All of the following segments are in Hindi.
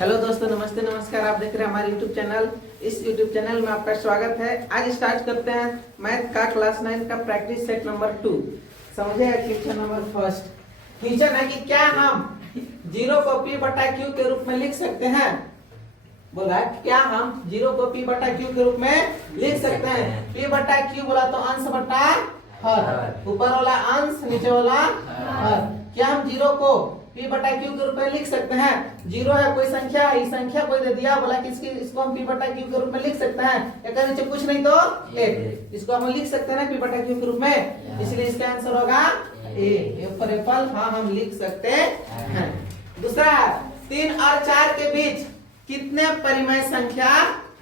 हेलो दोस्तों, नमस्ते नमस्कार। आप देख रहे हैं हमारे यूट्यूब चैनल। इस यूट्यूब चैनल में आपका स्वागत है। आज स्टार्ट करते हैं मैथ का क्लास 9 का प्रैक्टिस सेट नंबर 2। समझे? क्वेश्चन नंबर फर्स्ट क्वेश्चन है कि क्या हम 0 को p बटा q के रूप में लिख सकते हैं। बोला क्या हम 0 को p बटा q के रूप में लिख सकते हैं। p बटा q बोला तो अंश बटा हर, ऊपर वाला अंश नीचे वाला हर। क्या हम 0 को p बटा q के रूप में लिख सकते हैं। 0 है कोई संख्या है, संख्या कोई दे दिया, बोला कि इसको हम p बटा q के रूप में लिख सकते हैं। एक नीचे कुछ नहीं तो एक, इसको हम लिख सकते हैं ना p बटा q के रूप में, इसलिए इसका आंसर होगा ए फॉर एप्पल। हाँ, हम लिख सकते हैं। दूसरा 3 और 4 के बीच कितने परिमेय संख्या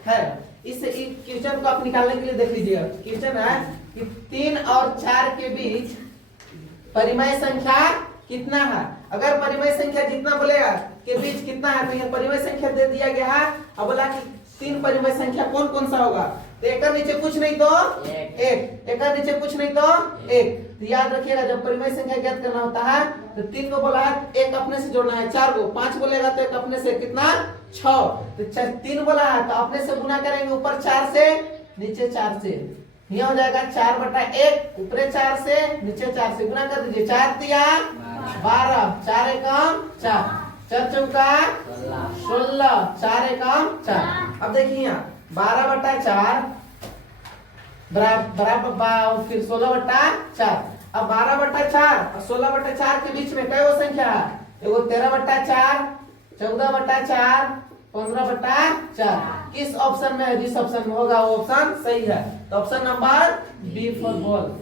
है। इस क्वेश्चन को आप निकालने के लिए देख लीजिए। क्वेश्चन है कि 3 और 4 के बीच परिमेय संख्या कितना है। अगर परिमेय संख्या जितना बोलेगा के बीच कितना है, तो ये परिमेय संख्या दे दिया गया है। अब बोला कि 3 परिमेय संख्या कौन कौन सा होगा, तो एक नीचे कुछ नहीं तो एक नीचे कुछ नहीं तो एक। तो याद रखिएगा, जब परिमेय संख्या ज्ञात करना होता है तो 3 को बोला है एक अपने से जोड़ना है, 4 को 5 बोलेगा तो एक अपने से कितना 6। तो 3 बोला है तो अपने से गुना करेंगे, ऊपर 4 से नीचे 4 से, यह हो जाएगा 4 बटा 1, ऊपर 4 से नीचे 4 से गुना कर दीजिए। 4 तिया 12, 4 एकम 4, 4 चौका 16, 4 एकम 4। अब देखिए यहाँ 12 बटा 4 बराबर फिर 16 बटा 4। अब 12 बटा 4 और 16 बटा 4 के बीच में कई वो संख्या है। एगो 13 बटा 4, 14 बटा 4, 15 बटा 4। किस ऑप्शन में है? जिस ऑप्शन में होगा वो ऑप्शन सही है। तो option number B for ball.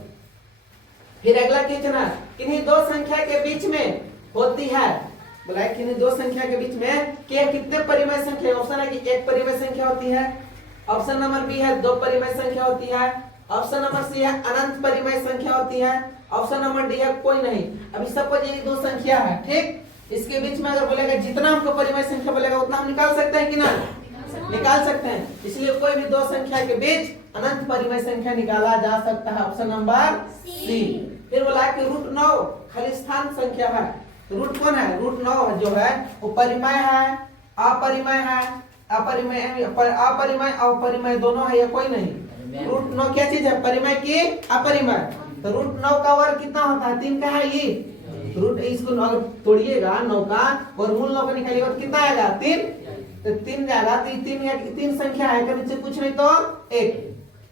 फिर अगला क्वेश्चन है किन्हीं दो संख्या के बीच में होती है। बोला किन्हीं दो संख्या के बीच में के कितने परिमेय संख्या। ऑप्शन है कि एक परिमेय संख्या होती है, ऑप्शन नंबर बी है 2 परिमेय संख्या होती है, ऑप्शन नंबर सी है अनंत परिमेय संख्या होती है, ऑप्शन नंबर डी है कोई नहीं। अभी सपोज ये 2 संख्या है, ठीक। इसके बीच में अगर बोलेगा जितना हमको परिमेय संख्या बोलेगा उतना हम निकाल सकते हैं कि ना निकाल सकते हैं। इसलिए कोई भी 2 संख्या के बीच अनंत परिमेय संख्या निकाला जा सकता है, ऑप्शन नंबर सी। फिर बोला कि रूट 9 खाली स्थान संख्या है। रूट कौन है? रूट 9 जो है वो परिमेय है, अपरिमेय है, अपरिमेय अपरिमेय दोनों है या कोई नहीं। रूट 9 क्या चीज है? परिमेय की अपरिमेय। तो रूट 9 का वर्ग कितना होता है? 3 का है ये रूट। इसको अगर तोड़िएगा 9 का और मूल 9 का निकालिएगा तो कितना आएगा? 3। तो 3 जाएगा तो 3 संख्या है, इसके नीचे कुछ नहीं तो 1,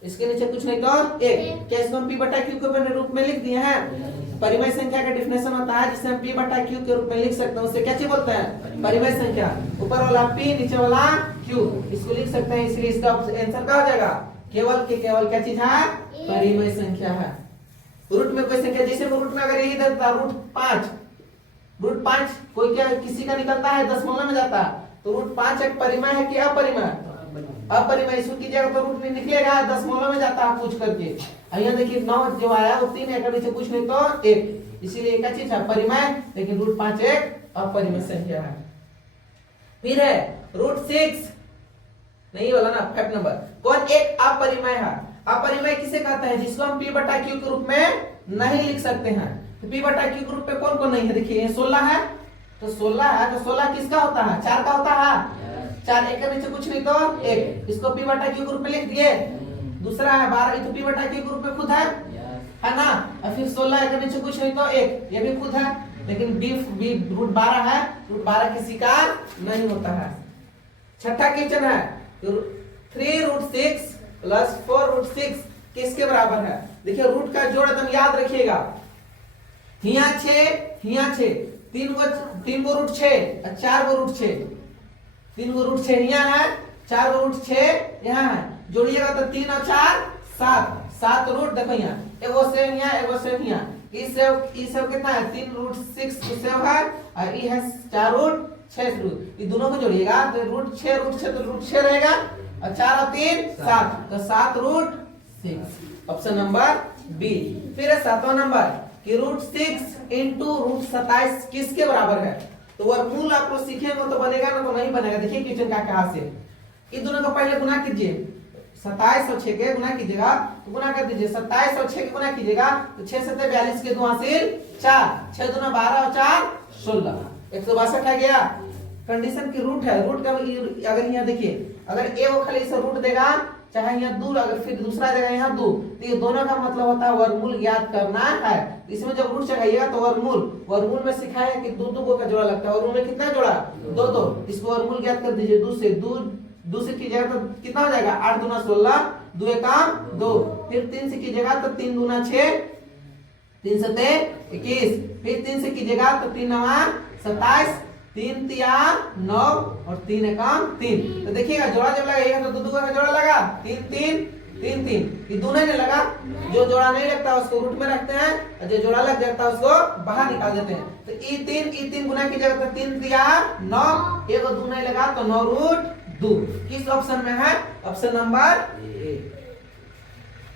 इसके नीचे कुछ नहीं तो 1। क्या इसको हम p बटा q के रूप में लिख दिए हैं। परिमेय संख्या का डिफिनेशन होता है जिसे हम p बटा q के रूप में लिख सकते हैं, उसे क्या चीज बोलते हैं? परिमेय संख्या। ऊपर वाला p नीचे वाला q, इसको लिख सकते हैं। इसलिए इसका आंसर क्या हो जाएगा? केवल क्या चीज है? परिमेय संख्या है। रूट में कोई संख्या, जैसे रूट में अगर यही देता रूट 5 कोई क्या किसी का निकलता है दशमलव में जाता है, तो रूट 5 एक परिमेय है कि अपरिमेय? अपरिमेय। इसको कीजिएगा तो रूट में निकलेगा, दशमलव में जाता है पूछ करके। यहाँ देखिए 9 जो आया वो 3 है, नीचे कुछ नहीं तो 1, इसीलिए क्या चीज है? परिमेय। लेकिन रूट 5 एक अपरिमेय संख्या है। फिर है रूट 6 नहीं वाला ना 5 नंबर, कौन एक अपरिमेय है। अपरिमेय किसे कहते हैं? जिसको हम p बटा q के रूप में नहीं लिख सकते हैं। तो p बटा q के रूप में कौन कौन नहीं है? देखिए 16 है, तो 16 है, तो 16 किसका होता है? 4 का होता है। 4 एक के नीचे कुछ नहीं तो 1, इसको p बटा q के रूप में लिख दिए। दूसरा है 12, ये तो p बटा q के रूप में खुद है ना। और फिर 16 एक के नीचे कुछ नहीं तो 1, ये भी खुद है। लेकिन b रूट 12 है, रूट 12 किसी का नहीं होता है। छठा क्वेश्चन है 3 रूट 6 प्लस 4 रूट 6 किसके बराबर है। देखिए रूट का जोड़ एकदम याद रखिएगा। हिया 6 हिया 6, 3 को रूट 6 और 4 को रूट 6, 3 को रूट 6 यहाँ है, 4 को रूट 6 यहाँ है। जोड़िएगा तो 3 और 4 7 रूट। देखो यहाँ एगो सेव यहाँ एगो सेव यहाँ, ई सेव कितना है? 3 रूट 6 सेव है और ई है 4 रूट 6 रूट। ये दोनों को जोड़िएगा तो रूट 6 तो रूट 6 रहेगा और 4 और 3 7, तो 7 रूट 6, ऑप्शन नंबर बी। फिर है 7वां नंबर कि रूट 6 इंटू रूट 27 किसके बराबर है। तो वर्गमूल आप लोग सीखेंगे तो बनेगा ना तो नहीं बनेगा। देखिए क्वेश्चन का कहा से इन दोनों को पहले गुना कीजिए। 27 और 6 के गुना कीजिएगा तो गुना कर दीजिए। 27 और 6 के गुना कीजिएगा तो 6 7 42 के 2 हासिल 4, 6 2 12 और 4 16, 162 आ गया। कंडीशन की रूट है, रूट का अगर यहाँ देखिए अगर ए वो खाली इसे रूट देगा चाहे यहाँ दूर अगर फिर दूसरा देगा यहाँ दो, तो ये दोनों का मतलब होता है वर्गमूल ज्ञात करना है। इसमें जब रूट चाहिएगा तो वर्गमूल में सिखाया है कि दो दो का जोड़ा लगता है। वर्गमूल में कितना जोड़ा? दो दो। इसको वर्गमूल ज्ञात कर दीजिए। दो से कीजिएगा तो कितना हो जाएगा? 8 दूना 16, 2 एकाम 2। फिर 3 से कीजिएगा तो 3 दूना 6, 3 सते 21। फिर 3 से कीजिएगा तो 3 नवा 27, 3 तिया 9 और 3 एकाम 3। तो देखिएगा जोड़ा जब लगाइएगा तो दो का जोड़ा लगा 3 3 3 3। ये दोनों नहीं लगा। जो जोड़ा नहीं लगता उसको रूट में रखते हैं और जो जोड़ा लग जाता है उसको बाहर निकाल देते हैं। तो ई 3 गुना कीजिएगा तो 3 तिया 9, एक और 2 नहीं लगा तो 9 रूट 2। किस ऑप्शन में है? Option number A.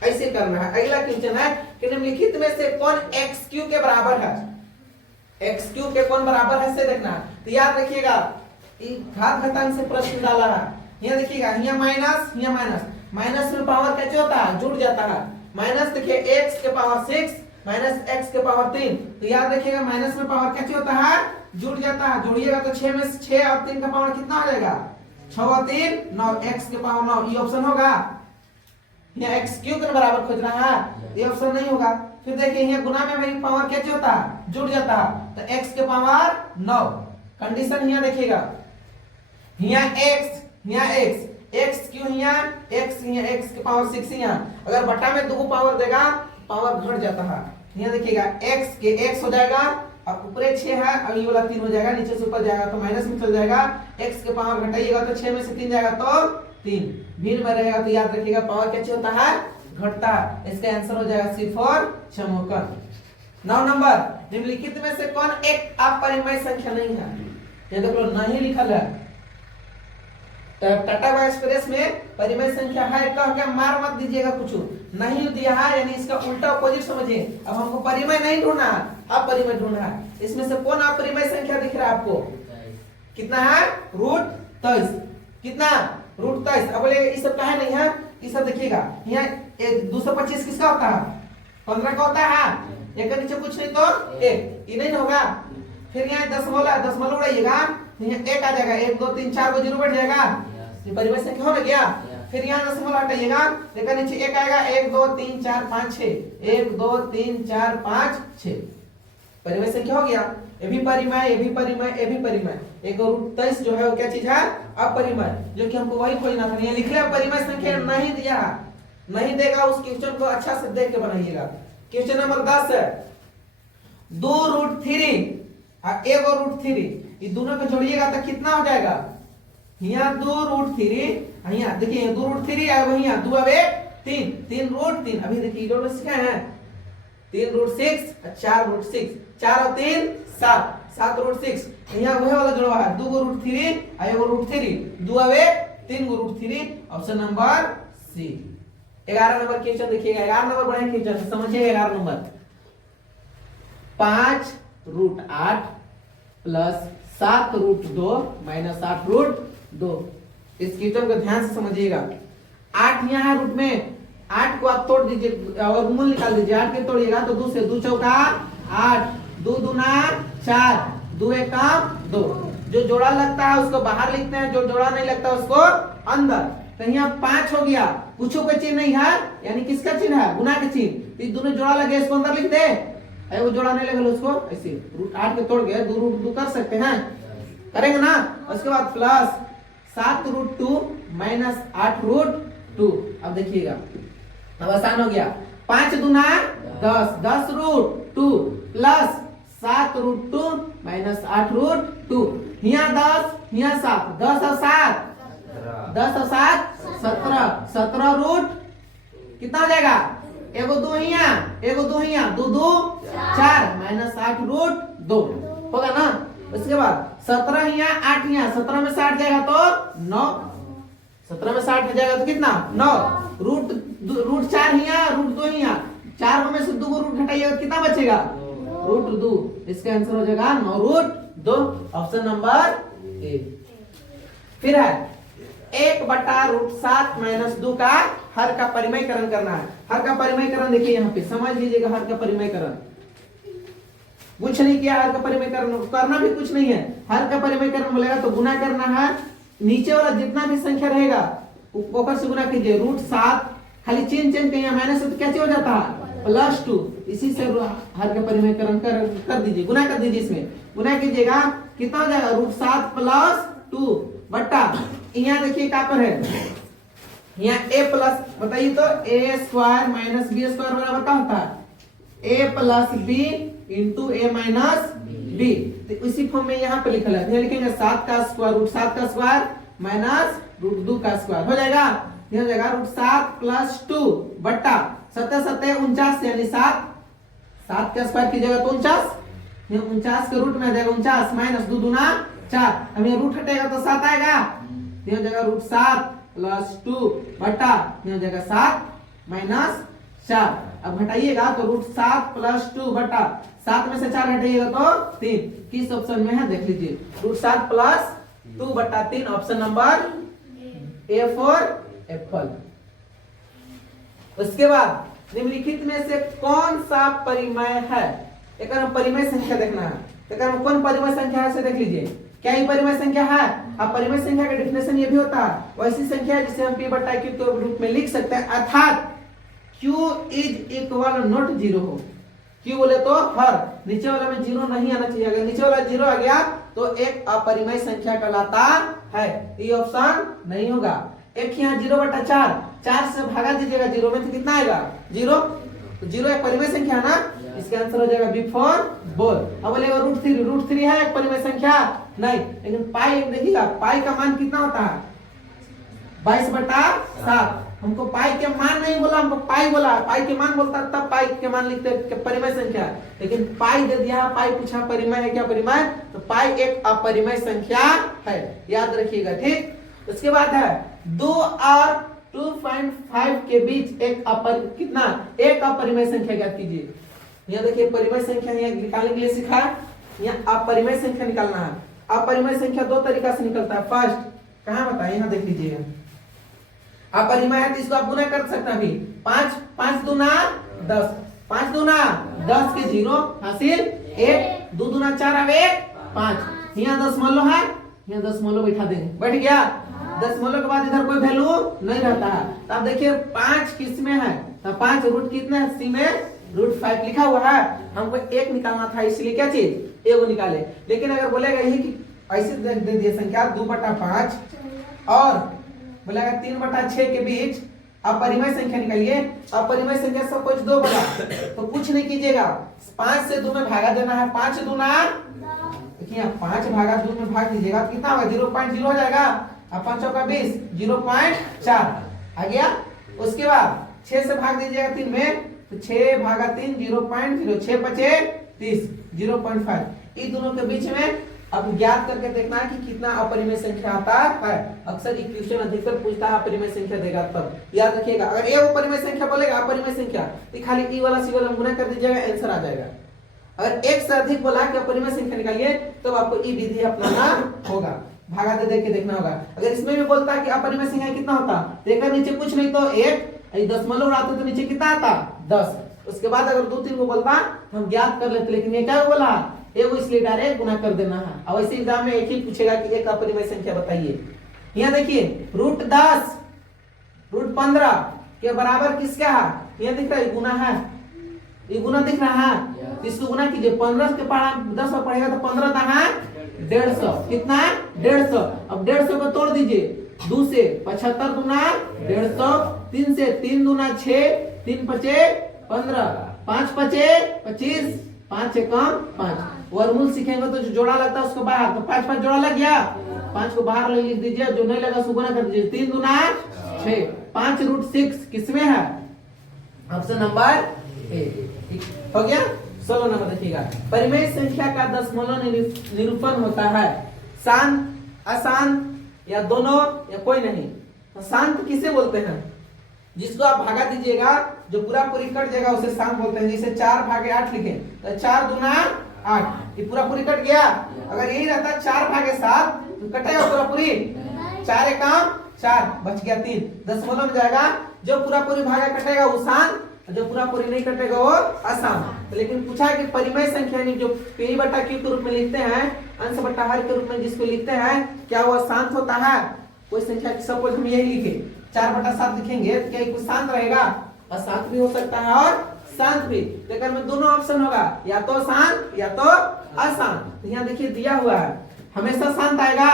ऐसे करना है। अगला क्वेश्चन है कि निम्नलिखित में से कौन एक्स क्यू के बराबर है? एक्स क्यू के कौन बराबर है से देखना है। तो याद रखिएगा घात घातांक से प्रश्न डाला है। यहाँ देखिएगा यहाँ माइनस, माइनस में पावर कैसे होता है? जुड़ जाता है। माइनस देखिए x के पावर 6 माइनस x के पावर 3। तो याद रखिएगा माइनस में पावर कैसे होता है? जुड़ जाता है। जोड़िएगा तो 6 में 6 और 3 का पावर कितना हो जाएगा? 6 और 3 9, x के पावर 9। ये ऑप्शन होगा। यहाँ x क्यू के बराबर खोजना है, ये ऑप्शन नहीं होगा। फिर देखिए यहाँ गुना में भाई पावर कैसे होता है? जुड़ जाता है। तो x के पावर 9। कंडीशन यहाँ देखिएगा यहाँ x क्यों यहाँ x के पावर 6 यहाँ। अगर बटा में 2 पावर देगा पावर घट जाता है। यहाँ देखिएगा x के x हो जाएगा और ऊपर 6 है और ये वाला 3 हो जाएगा, नीचे से ऊपर जाएगा तो माइनस में चल जाएगा। x के पावर घटाइएगा तो 6 में से 3 जाएगा तो 3 भिन्न में रहेगा। तो याद रखिएगा पावर कैसे होता है? घटता है। इसका आंसर हो जाएगा सिर्फ और क्षमोकन। 9 नंबर निम्नलिखित में से कौन एक अपरिमेय संख्या नहीं है? ये देख लो नहीं लिखल है। टाटा एक्सप्रेस में परिमेय संख्या है कह के मार मत दीजिएगा, कुछ नहीं दिया है यानी इसका उल्टा अपोजिट समझिए। अब हमको परिमेय नहीं ढूंढना, अपरिमेय ढूंढना है। इसमें से कौन अपरिमेय संख्या दिख रहा है आपको? कितना है? रूट 23। कितना? रूट 23। अब बोले ये सब काहे नहीं है? ये सब देखिएगा यहाँ 225 किसका होता है? 15 का होता है। एक के नीचे कुछ नहीं तो एक, ये नहीं होगा। फिर यहाँ दशमलव उड़ाइएगा, यहाँ 1 आ जाएगा। 1 2 3 4 को 0 बैठ जाएगा, ये परिमेय संख्या हो गया। फिर यहाँ दशमलव हटाइएगा, देखा नीचे 1 आएगा। 1 2 3 4 5 6, 1 2 3 4 5 6 परिमेय संख्या हो गया। ये भी परिमेय, ये भी परिमेय, ये भी परिमेय। एक रूट 23 जो है वो क्या चीज है? अपरिमेय, जो कि हमको वही खोजना था। ये लिख लिया परिमेय संख्या नहीं दिया, नहीं देगा उस क्वेश्चन को अच्छा से देख के बनाइएगा। क्वेश्चन नंबर 10 है 2 रूट 3 और 1 रूट 3, ये दोनों को जोड़िएगा तो कितना हो जाएगा? यहाँ 2 रूट 3, यहाँ देखिए 2 रूट 3 है, वही 2 अब 1 3 रूट 3। अभी देखिए जोड़ सीखा है 3 रूट 6 और 4 रूट 6, 4 और 3 7 रूट 6। यहाँ वही वाला जोड़वा है 2 रूट 3 और 1 रूट 3, 2 अब 3 root 3। Option number C. 11 number question देखिएगा। 11 नंबर बड़ा क्वेश्चन समझिए। 11 number 5 root 8 plus 7 root 2 minus 8 root 2। इस क्वेश्चन को ध्यान से समझिएगा। 8 यहाँ है रूट में, 8 को आप तोड़ दीजिए और मूल निकाल दीजिए। 8 के तोड़िएगा तो 2 से 2 चौका 8, 2 दूना 4, 2 एकम 2। जो जोड़ा लगता है उसको बाहर लिखते हैं, जो जोड़ा नहीं लगता उसको अंदर। तो यहाँ 5 हो गया, कुछ कोई चिन्ह नहीं है यानी किसका चिन्ह है? गुना का चिन्ह। तो दोनों जोड़ा लगे इसको अंदर लिख दे। वो जोड़ा नहीं लगे उसको ऐसे रूट 8 के तोड़ गए 2 रूट 2 कर सकते हैं, करेंगे ना। उसके बाद प्लस 7 रूट 2 माइनस 8 रूट 2। अब देखिएगा अब आसान हो गया। 5 दूना 10, 10 root 2 plus 7 root 2 minus 8 root 2। यहाँ 10 यहाँ 7, 10 और 7 17 रूट कितना हो जाएगा? एगो 2 यहाँ 2 2 4 माइनस 8 रूट 2 होगा ना। उसके बाद 17 यहाँ 8 यहाँ, 17 में 60 जाएगा तो 9, 17 में 60 जाएगा तो कितना? 9 रूट 4 यहाँ रूट 2 यहाँ, 4 में से 2 को रूट घटाइएगा कितना बचेगा? रूट 2। इसका आंसर हो जाएगा 9 रूट 2। Option number A. फिर है 1/√7 माइनस 2 का हर का परिमेयकरण करना है। हर का परिमेयकरण देखिए यहाँ पे समझ लीजिएगा। हर का परिमेयकरण कुछ नहीं किया, हर का परिमेयकरण करना भी कुछ नहीं है। हर का परिमेयकरण बोलेगा तो गुना करना है, नीचे वाला जितना भी संख्या रहेगा ऊपर से गुना कीजिए। √7 खाली चेंज कहीं माइनस से तो क्या हो जाता है +2, इसी से हर का परिमेयकरण कर दीजिए, गुना कर दीजिए। इसमें गुना कीजिएगा कितना हो जाएगा √7 + 2 बट्टा यहाँ देखिए कहाँ पर है, यहाँ a प्लस बताइए तो a² - b² बराबर क्या होता है a + b × a - b। तो इसी फॉर्म में यहाँ पे लिखा है, यहाँ लिखेंगे 7 का स्क्वायर √7 का स्क्वायर माइनस √2 का स्क्वायर हो जाएगा। यह हो जाएगा √7 + 2 बट्टा 7 7 49 यानी 7 का स्क्वायर कीजिएगा तो 49, ये 49 के रूट में आ जाएगा 49 माइनस 2 दूना 4, अब ये रूट हटेगा तो 7 आएगा, ये हो जाएगा √7 + 2 बट्टा ये हो जाएगा 7 - 4। अब घटाइएगा तो √7 + 2 बट्टा 7 में से 4 घटाइएगा तो 3। किस ऑप्शन में है देख लीजिए, √7 + 2 बट्टा 3 option number A for Apple. उसके बाद निम्नलिखित में से कौन सा परिमेय है, एक परिमेय संख्या देखना है, एक कौन परिमेय संख्या है देख लीजिए। क्या ये परिमेय संख्या है? अब परिमेय संख्या का डेफिनेशन ये भी होता है, वैसी संख्या है जिसे हम p/q के रूप में लिख सकते हैं, अर्थात q = नॉट 0 हो। q बोले तो हर, नीचे वाला में 0 नहीं आना चाहिए, अगर नीचे वाला 0 आ गया तो एक अपरिमेय संख्या कहलाता है, ये ऑप्शन नहीं होगा। एक यहाँ 0/4, 4 से भागा दीजिएगा 0 में तो कितना आएगा 0, तो 0 एक परिमेय संख्या है ना, इसका आंसर हो जाएगा B फॉर बॉल। अब बोलेगा √3 है एक परिमेय संख्या नहीं, लेकिन पाई देखिएगा, पाई का मान कितना होता है 22/7। हमको पाई के मान नहीं बोला, हमको पाई बोला, पाई के मान बोलता तब पाई के मान लिखते परिमेय संख्या, लेकिन पाई दे दिया, पाई पूछा परिमेय है क्या परिमेय, तो पाई एक अपरिमेय संख्या है, याद रखिएगा ठीक। उसके बाद है 2 और 2.5 के बीच एक अपरिमेय संख्या ज्ञात कीजिए। यहाँ देखिए परिमेय संख्या यहाँ निकालने के लिए सिखा, यहाँ अपरिमेय संख्या निकालना है। अपरिमेय संख्या दो तरीका से निकलता है, फर्स्ट कहाँ बताए यहाँ देख लीजिए, अपरिमेय है तो इसको आप गुना कर सकते हैं। अभी 5 दूना 10, 5 दूना 10 के 0 हासिल 1, 2 दूना 4 आवे 5, यहाँ दशमलव है, यहाँ दशमलव बैठा देंगे, बैठ गया। दशमलव के बाद इधर कोई वैल्यू नहीं रहता है, तो आप देखिए 5 किस में है, तो 5 रूट कितना है, सी में √5 लिखा हुआ है, हमको 1 निकालना था, इसलिए क्या चीज 1 निकाले। लेकिन अगर बोलेगा यही कि ऐसे दे दिए संख्या 2/5 और बोलेगा 3/6 के बीच अपरिमेय संख्या निकालिए, अपरिमेय संख्या सब कुछ 2 बना, तो कुछ नहीं कीजिएगा, 5 से 2 में भागा देना है, 5 दूना देखिए 5 भागा 2 में भाग दीजिएगा तो कितना होगा 0.0 हो जाएगा, अब 5 चौका 20 0.4 आ गया। उसके बाद 6 से भाग दीजिएगा 3 में, तो 6 भागा 3 0.0, 6 5 30 0.5, इन दोनों के बीच में अब ज्ञात करके देखना है कि कितना अपरिमेय संख्या आता है। अक्सर ये क्वेश्चन अधिकतर पूछता है अपरिमेय संख्या देगा तब, याद रखिएगा। अगर ये अपरिमेय संख्या बोलेगा अपरिमेय संख्या तो खाली ई वाला सी वाला गुना कर दीजिएगा, आंसर आ जाएगा। अगर एक से अधिक बोला कि अपरिमेय संख्या निकालिए तो आपको ई विधि अपनाना होगा, भागा दे के देखना होगा। अगर इसमें भी बोलता है कि अपरिमेय संख्या कितना होता, देखकर नीचे कुछ नहीं तो 1, दशमलव उड़ाते तो नीचे कितना आता 10। उसके बाद अगर 2-3 को बोलता तो हम ज्ञात कर लेते, लेकिन ये क्या बोला एगो, इसलिए डायरेक्ट गुना कर देना है। अब ऐसे एग्जाम में एक ही पूछेगा कि एक अपरिमेय संख्या बताइए। यहाँ देखिए √10 √15 के बराबर किसका है, यहाँ दिख रहा है गुना है, ये गुना दिख रहा है, इसको गुना कीजिए। 15 के पढ़ा 10 पर पढ़ेगा तो 15 कहाँ 150, कितना है 150। अब 150 को तोड़ दीजिए, 2 से 75 दूना 150, 3 से 3 दूना 6, 3 5 15, 5 5 25, 5 से कम 5। वर्गमूल सीखेंगे तो जो जोड़ा लगता है उसको बाहर, तो 5 5 जोड़ा लग गया, 5 को बाहर लिख दीजिए, जो नहीं लगा उसको गुना कर दीजिए, 3 दूना 6, 5 √6 किसमें है, ऑप्शन नंबर ए, ठीक हो गया। 16 नंबर देखिएगा, परिमेय संख्या का दशमलव निरूपण होता है, शांत अशांत या दोनों या कोई नहीं। तो शांत किसे बोलते हैं, जिसको आप भागा दीजिएगा जो पूरा पूरी कट जाएगा उसे शांत बोलते हैं। जैसे 4 भागे 8 लिखे तो 4 दूना 8, ये पूरा पूरी कट गया। अगर यही रहता 4 भागे 7 तो कटेगा पूरा पूरी, 4 1 4 बच गया 3, दशमलव में जाएगा। जो पूरा पूरी भागा कटेगा वो शांत जो पूरा पूरी नहीं कटेगा वो आसान। तो लेकिन पूछा है कि परिमेय संख्या यानी जो P बटा Q के रूप में लिखते हैं, अंश बटा हर के रूप में जिसको लिखते हैं, क्या वो शांत होता है? कोई संख्या सपोज हम यही लिखे 4/7 लिखेंगे तो क्या ये कुछ शांत रहेगा? अशांत भी हो सकता है और शांत भी। लेकिन में दोनों ऑप्शन होगा, या तो शांत या तो अशांत। तो यहाँ देखिए दिया हुआ है, हमेशा शांत आएगा?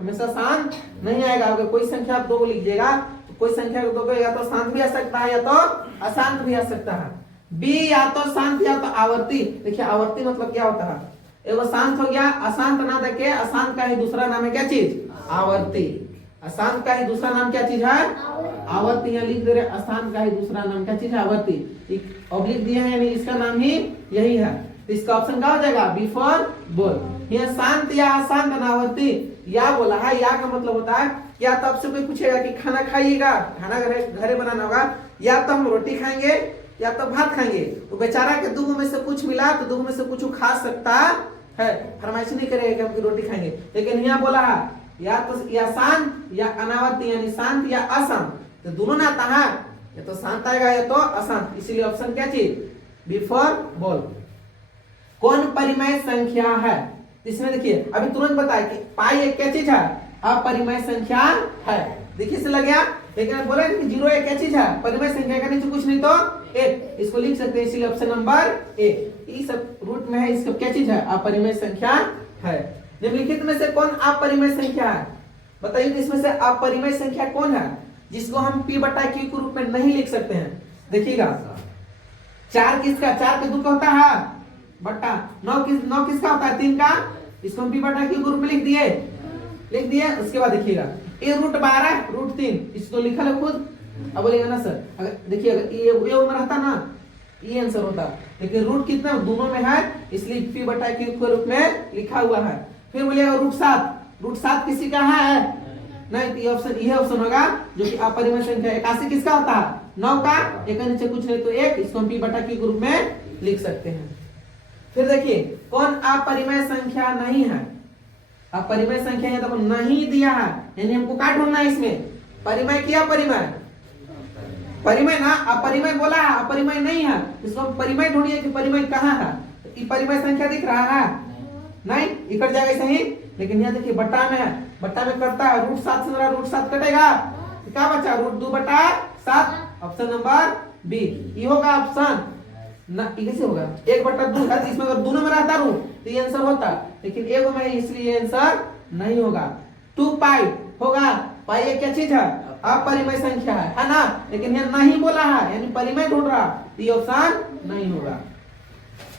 हमेशा शांत नहीं आएगा। अगर कोई संख्या आप 2 लिख देगा तो कोई संख्या को 2 को या तो शांत भी आ सकता है या तो अशांत भी आ सकता है। बी या तो शांत या तो आवर्ती। देखिए आवर्ती मतलब क्या होता है? एगो शांत हो गया, अशांत ना देखे, अशांत का ही दूसरा नाम है क्या चीज? आवर्ती। अशांत का ही दूसरा नाम क्या चीज है? आवर्ती। यहाँ लिख दे रहे अशांत का ही दूसरा नाम क्या चीज है? आवर्ती। ऑब्लिक दिया है यानी इसका नाम ही यही है। तो इसका ऑप्शन क्या हो जाएगा? बी फॉर बोल। यहाँ शांत या अशांत अनावर्ती या बोला है। या का मतलब होता है या तो आपसे कोई पूछेगा कि खाना खाइएगा, खाना घरे बनाना होगा, या तो हम रोटी खाएंगे या तो भात खाएंगे। तो बेचारा के दो में से कुछ मिला तो दो में से कुछ खा सकता है, फरमाइश नहीं करेगा कि हम रोटी खाएंगे। लेकिन यहाँ बोला है या तो या शांत या अनावर्ती यानी शांत या अशांत। तो दोनों ना आता है, या तो शांत आएगा या तो अशांत। इसीलिए ऑप्शन क्या चीज? B for ball. कौन परिमेय संख्या है? इसमें देखिए अभी तुरंत बताए कि पाई एक क्या चीज है? अपरिमेय संख्या है। देखिए से लग गया। लेकिन बोले कि 0 एक क्या चीज है? परिमेय संख्या का नीचे कुछ नहीं तो 1, इसको लिख सकते हैं। इसीलिए ऑप्शन नंबर ए। ये सब रूट में है, इसका क्या चीज है? अपरिमेय संख्या है। निम्नलिखित में से कौन अपरिमेय संख्या है? बताइए तो इसमें से अपरिमेय संख्या कौन है जिसको हम P बटा Q के रूप में नहीं लिख सकते हैं? देखिएगा 4 किसका? 4 के 2 का होता है बट्टा 9 किसका होता है? 3 का। इसको हम P बटा Q के रूप में लिख दिए। उसके बाद देखिएगा ये √12 √3 इसको लिखा है खुद। अब बोलेगा ना सर अगर देखिए अगर ये में रहता ना ये आंसर होता, लेकिन रूट कितना दोनों में है इसलिए P बटा Q के रूप में लिखा हुआ है। फिर बोलिएगा √7 किसी का है? नहीं, तो ये ऑप्शन होगा जो कि अपरिमेय संख्या। 81 किसका होता है? 9 का। एक नीचे कुछ नहीं तो 1, इसको हम P बटा Q के रूप में लिख सकते हैं। फिर देखिए कौन अपरिमेय संख्या नहीं है? अपरिमेय संख्या है तो नहीं दिया है, यानी हमको क्या ढूंढना है इसमें? परिमेय किया परिमेय ना अपरिमेय बोला है, अपरिमेय नहीं है। इसको हम परिमेय ढूंढिए कि परिमेय कहाँ है। तो परिमेय संख्या दिख रहा है? नहीं, इकट जाएगा सही। लेकिन यहाँ देखिए बट्टा में है, बट्टा में करता है √7 से मेरा √7 कटेगा तो क्या बचा? √2 बटा 7। ऑप्शन नंबर बी ये होगा ऑप्शन ना। कैसे होगा? 1/2 है, इसमें अगर दोनों में रहता तो ये आंसर होता, लेकिन एक में इसलिए ये आंसर नहीं होगा। 2 पाई होगा। पाई एक क्या चीज है? अपरिमेय संख्या है ना। लेकिन ये नहीं बोला है यानी परिमेय ढूंढ रहा, तो ये ऑप्शन नहीं होगा।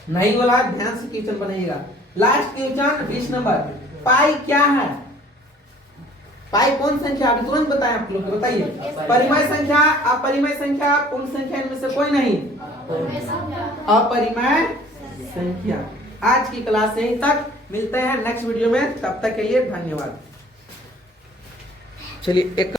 नहीं बोला, ध्यान से क्वेश्चन बनाइएगा। Last question 20 number. पाई क्या है? पाई कौन संख्या? अभी तुरंत बताएं आप लोग, बताइए। परिमेय संख्या, अपरिमेय संख्या, कौन संख्या इनमें से कोई नहीं? अपरिमेय संख्या। आज की क्लास यहीं तक, मिलते हैं नेक्स्ट वीडियो में, तब तक के लिए धन्यवाद। चलिए एक